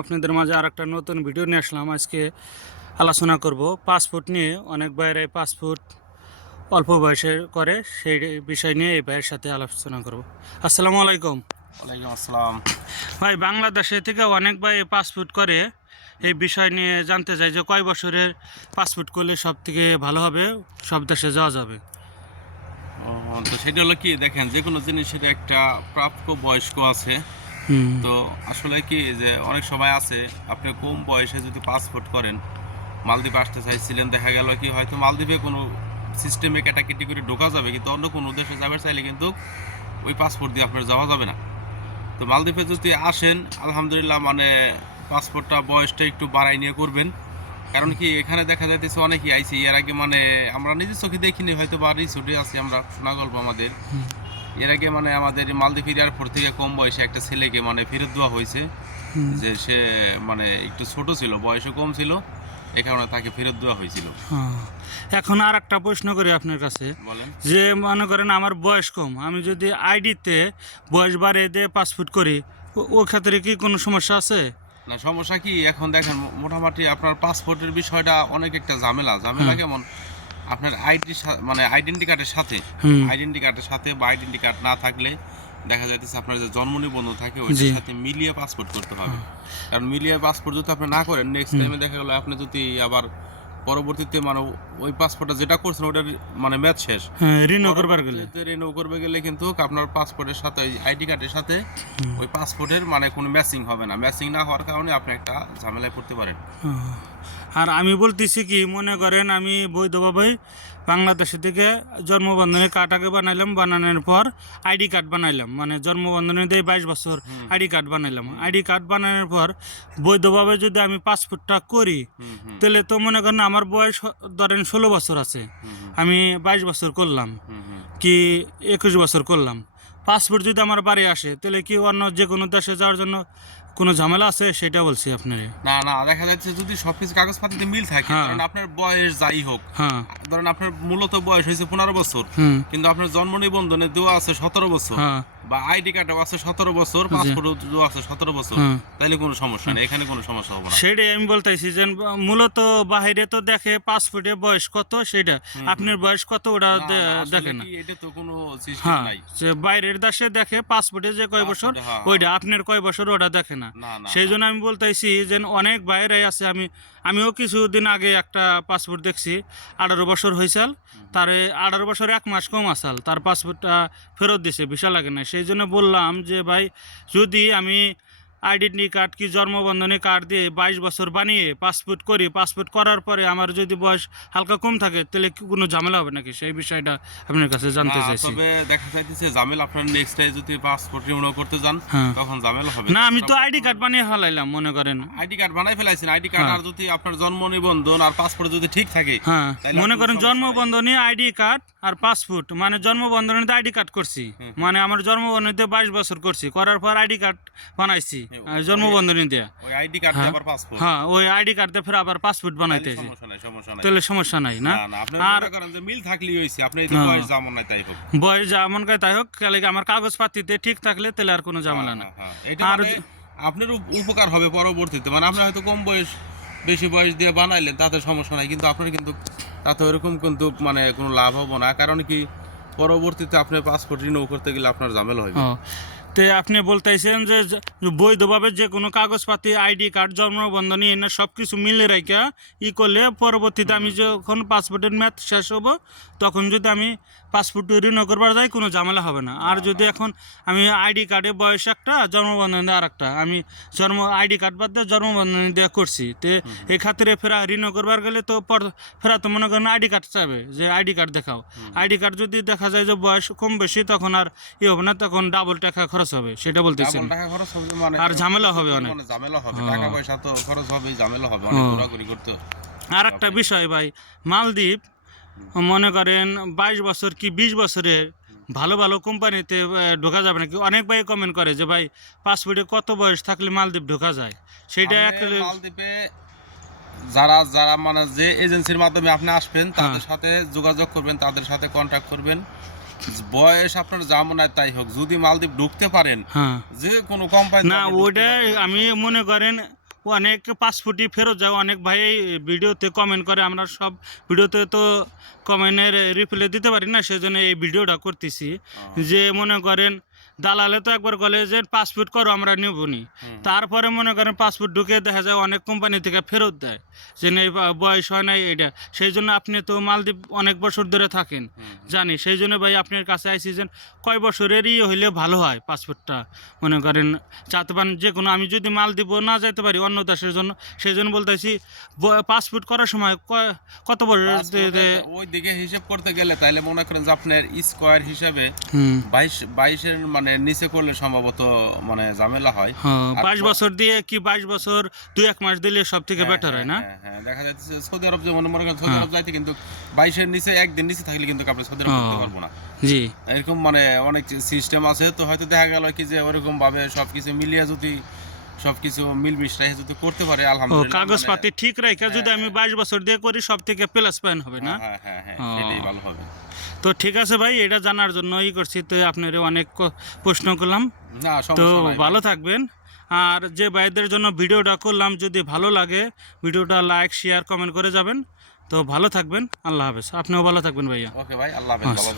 আপনাদের মাঝে আর একটা নতুন ভিডিও নিয়ে আসলাম। আজকে আলোচনা করব পাসপোর্ট নিয়ে। অনেক বাইরে পাসপোর্ট অল্প বয়সে করে সেই বিষয় নিয়ে এই ভাইয়ের সাথে আলোচনা করব। আসসালামু আলাইকুম। ওয়ালাইকুম আসসালাম। ভাই বাংলাদেশে থেকে অনেক ভাই পাসপোর্ট করে। এই বিষয় নিয়ে জানতে চাই যে কয় বছরের পাসপোর্ট করলে সব থেকে ভালো হবে সব দেশে যাওয়া যাবে? ও, তো সেটা হলো কি দেখেন যে কোনো জিনিসের একটা প্রাপ্য বয়স্ক আছে। তো আসলে কি যে অনেক সময় আছে আপনি কম বয়সে যদি পাসপোর্ট করেন মালদ্বীপ আসতে চাইছিলেন দেখা গেল কি হয়তো মালদ্বীপে কোনো সিস্টেমে ক্যাটাকেটি করে ঢোকা যাবে কিন্তু অন্য কোনো দেশে যাবে চাইলে কিন্তু ওই পাসপোর্ট দিয়ে আপনার যাওয়া যাবে না। তো মালদ্বীপে যদি আসেন আলহামদুলিল্লাহ মানে পাসপোর্টটা বয়সটা একটু বাড়াই নিয়ে করবেন। কারণ কি এখানে দেখা যাইতেছে অনেকেই আইসি এর আগে মানে আমরা নিজের চোখে দেখিনি হয়তো বাড়ি ছুটে আছি আমরা শোনা গল্প আমাদের। এর আগে মানে আমাদের মালদ্বীপ এয়ারপোর্ট থেকে কম বয়সে একটা ছেলেকে মানে ফেরত দেওয়া হয়েছে। যে সে মানে একটু ছোট ছিল বয়সও কম ছিল এই কারণে তাকে ফেরত দেওয়া হয়েছিল। হ্যাঁ। এখন আর একটা প্রশ্ন করি আপনার কাছে। যে মনে করেন আমার বয়স কম আমি যদি আইডিতে বয়স বাড়িয়ে দিয়ে পাসপোর্ট করি ও- ও ক্ষেত্রে কি কোনো সমস্যা আছে? না সমস্যা কি? এখন দেখেন মোটামুটি আপনার পাসপোর্টের বিষয়টা অনেক একটা ঝামেলা। ঝামেলা কেমন? আপনার আইডি মানে আইডেন্টি কার্ডের সাথে আইডেন্টি কার্ডের সাথে বা আইডেন্টি কার্ড না থাকলে দেখা যাইতেছে আপনার যে জন্ম নিবন্ধন থাকে ওই ওইটার সাথে মিলিয়ে পাসপোর্ট করতে হবে। কারণ মিলিয়ে পাসপোর্ট যদি আপনি না করেন নেক্সট টাইমে দেখা গেলো আপনি যদি আবার পরবর্তীতে মানে ওই পাসপোর্টটা যেটা করছেন ওটার মানে ম্যাচ শেষ। হ্যাঁ রিনিউ করবার গেলে। তো রিনিউ করবে গেলে কিন্তু আপনার পাসপোর্টের সাথে ওই আইডি কার্ডের সাথে ওই পাসপোর্টের মানে কোনো ম্যাচিং হবে না। ম্যাচিং না হওয়ার কারণে আপনি একটা ঝামেলায় পড়তে পারেন। হ্যাঁ। আর আমি বলতেছি কি মনে করেন আমি বৈধভাবে বাংলাদেশ থেকে জন্মবন্ধনের কার্ড আগে বানাইলাম বানানোর পর আইডি কার্ড বানাইলাম। মানে জন্মবন্ধনে দিয়ে বাইশ বছর আইডি কার্ড বানাইলাম। আইডি কার্ড বানানোর পর বৈধভাবে যদি আমি পাসপোর্টটা করি তাহলে তো মনে করেন আমার বয়স ধরেন ষোলো বছর আছে। আমি বাইশ বছর করলাম। কি একুশ বছর করলাম। পাসপোর্ট যদি আমার বাড়ি আসে তাহলে কি অন্য যে কোনো দেশে যাওয়ার জন্য কোনো ঝামেলা আছে? সেটা বলছি আপনার। না না দেখা যাচ্ছে যদি সবকিছু কাগজপাতিতে মিল থাকে হ্যাঁ। কারণ আপনার বয়স যাই হোক হ্যাঁ। ধরেন আপনার মূলত বয়স হয়েছে পনেরো বছর হুম। কিন্তু আপনার জন্ম নিবন্ধনে দেওয়া আছে সতেরো বছর। হ্যাঁ। বা আইডি কার্ডও আছে সতেরো বছর পাসপোর্টও আছে সতেরো বছর হ্যাঁ তাইলে কোনো সমস্যা নেই এখানে কোনো সমস্যা হবে না। সেটাই আমি বলতেছি যে মূলত বাহিরে তো দেখে পাসপোর্টে বয়স কত সেটা আপনার বয়স কত আসলে দেখে না। এটা তো কোনো সিস্টেম হ্যাঁ নাই। যে বাইরের দেশে দেখে পাসপোর্টে যে কয় বছর হ্যাঁ, ওইটা আপনার কয় বছর ওটা দেখে না। সেই জন্য আমি বলতেছি যে অনেক বাইরে আছে আমি আমিও কিছুদিন আগে একটা পাসপোর্ট দেখছি আঠারো বছর হয়েছিল তার আঠারো বছর এক মাস কম আসাল তার পাসপোর্টটা ফেরত দিছে বিশাল লাগে না সেই জন্য বললাম যে ভাই যদি আমি আইডেন্টি কার্ড কি জন্মবন্ধনী কার্ড দিয়ে বাইশ বছর বানিয়ে পাসপোর্ট করি পাসপোর্ট করার পরে আমার যদি বয়স হালকা কম থাকে তাহলে কি কোনো ঝামেলা হবে নাকি? সেই বিষয়টা আপনার কাছে জানতে চাইছি। তবে দেখা যাইতেছে ঝামেলা আপনার নেক্সট টাইম যদি পাসপোর্ট রিনিউ করতে যান হ্যাঁ। তখন ঝামেলা হবে। না আমি তো আইডি কার্ড বানিয়ে হালাইলাম মনে করেন। আইডি কার্ড বানাই ফেলাইছেন আইডি কার্ড হ্যাঁ। আর যদি আপনার জন্ম নিবন্ধন আর পাসপোর্ট যদি ঠিক থাকে হ্যাঁ মনে করেন। জন্মবন্ধনী আইডি কার্ড আর পাসপোর্ট মানে জন্মবন্ধনীতে আইডি কার্ড করছি মানে আমার জন্মবন্ধনীতে বাইশ বছর করছি করার পর আইডি কার্ড বানাইছি। জন্মবন্ধনী দিয়ে। ওই আইডি কার্ড হ্যাঁ। আবার পাসপোর্ট। হ্যাঁ ওই আইডি কার্ড দিয়ে ফের আবার পাসপোর্ট সমস্যা নাই তাহলে সমস্যা নাই না? আর- করেন যে মিল হইছে আপনি এই হ্যাঁ। বয়স যেমন নাই তাই হোক। বয়স যেমন কায় তাই হোক তাহলে আমার কাগজপাতিতে ঠিক থাকলে তাহলে আর কোনো ঝামেলা না হ্যাঁ, হ্যাঁ, হ্যাঁ। আর মানে আপনার উপকার হবে পরবর্তীতে। মানে আপনি হয়তো কম বয়স বেশি বয়স দিয়ে বানাইলেন তাতে সমস্যা নাই কিন্তু আপনার কিন্তু তাতে ওইরকম কিন্তু মানে কোনো লাভ হব না। কারণ কি পরবর্তীতে আপনার পাসপোর্ট রিনিউ করতে গেলে আপনার ঝামেলা হবে তে আপনি বলতেছেন যে বৈধভাবে যে কোনো কাগজপাতি আইডি কার্ড, জন্মবন্ধনী, এনে সব কিছু মিলে রেখে ই করলে পরবর্তীতে আমি যখন পাসপোর্টের ম্যাথ শেষ হব, তখন যদি আমি পাসপোর্ট রিনিউ করবার যাই কোনো ঝামেলা হবে না। আর যদি এখন আমি আইডি কার্ডে বয়স একটা জন্মবন্ধনী আর একটা আমি জন্ম আইডি কার্ড বাদ দিয়ে জন্মবন্ধন দিয়ে করছি। তে এই খাতিরে ফেরা রিনিউ করবার গেলে তো পর ফেরা তো মনে করেন আইডি কার্ড চাবে যে আইডি কার্ড দেখাও। আইডি কার্ড যদি দেখা যায় যে বয়স কম বেশি তখন আর ই হবে না তখন ডাবল টাকা খরচ হবে সেটা হবে মানে আর ঝামেলা হবে অনেক। ঝামেলা হবে হ্যাঁ। টাকা পয়সা তো খরচ হবে ঝামেলা হবে অনেক হ্যাঁ। ঘোরাঘুরি করতে। হবে। আর একটা বিষয় ভাই মালদ্বীপ মনে করেন বাইশ বছর কি বিশ বছরের ভালো ভালো কোম্পানিতে ঢোকা যাবে নাকি? অনেক ভাই কমেন্ট করে যে ভাই পাসপোর্টে কত বয়স থাকলে মালদ্বীপ ঢোকা যায়? সেটা মালদ্বীপে যারা যারা মানে যে এজেন্সির মাধ্যমে আপনি আসবেন হ্যাঁ। তাদের সাথে যোগাযোগ করবেন তাদের সাথে কন্ট্যাক্ট করবেন। বয়স আপনার যেমন হয় তাই হোক যদি মালদ্বীপ ঢুকতে পারেন হ্যাঁ। যে কোনো কোম্পানি না ওটা আমি মনে করেন অনেক পাসপোর্টই ফেরত যায়। অনেক ভাই ভিডিওতে কমেন্ট করে আমরা সব ভিডিওতে তো কমেন্টের রিপ্লাই দিতে পারি না সেজন্য এই ভিডিওটা করতেছি। যে মনে করেন দালালে তো একবার বলে যে পাসপোর্ট করো আমরা নেব নি তারপরে মনে করেন পাসপোর্ট ঢুকে দেখা যায় অনেক কোম্পানি থেকে ফেরত দেয়। যে নেই বয়স হয় নাই এটা সেই জন্য আপনি তো মালদ্বীপ অনেক বছর ধরে থাকেন। জানি। সেই জন্য ভাই আপনার কাছে আইসি যে কয় বছরেরই হইলে ভালো হয় পাসপোর্টটা মনে করেন চাতে পারেন যে কোনো আমি যদি মাল দিব না যেতে পারি অন্য দেশের জন্য সেই জন্য বলতেছি পাসপোর্ট করার সময় কত বছর ওই দিকে হিসেব করতে গেলে তাহলে মনে করেন যে আপনার স্কোয়ার হিসাবে বাইশ বাইশের মানে নিচে করলে সম্ভবত মানে ঝামেলা হয়। হ্যাঁ বাইশ বছর দিয়ে কি বাইশ বছর দুই এক মাস দিলে সব থেকে হ্যাঁ, বেটার হয় না? হ্যাঁ, হ্যাঁ, দেখা যাচ্ছে সৌদি আরব যেমন মনে করেন সৌদি হ্যাঁ। আরব যাইতে কিন্তু বাইশের নিচে একদিন নিচে থাকলে কিন্তু আপনি সৌদি আরব করতে পারব না। জি। এরকম মানে অনেক সিস্টেম আছে তো হয়তো দেখা গেল কি যে ওরকম ভাবে সবকিছু মিলিয়ে যদি সবকিছু মিল মিশরাই যদি করতে পারে আলহামদুলিল্লাহ কাগজপাতি মানে- ঠিক রেখে যদি হ্যাঁ, আমি হ্যাঁ। বাইশ বছর দিয়ে করি সব থেকে প্লাস পয়েন্ট হবে না? হ্যাঁ হ্যাঁ হ্যাঁ সেটাই ভালো হবে। তো ঠিক আছে ভাই এটা জানার জন্য ই করছি তো আপনার অনেক প্রশ্ন করলাম। তো ভালো থাকবেন। আর যে ভাইদের জন্য ভিডিওটা করলাম যদি ভালো লাগে ভিডিওটা লাইক শেয়ার কমেন্ট করে যাবেন। তো ভালো থাকবেন আল্লাহ হাফেজ। আপনিও ভালো থাকবেন ভাইয়া। ওকে ভাই আল্লাহ হাফেজ।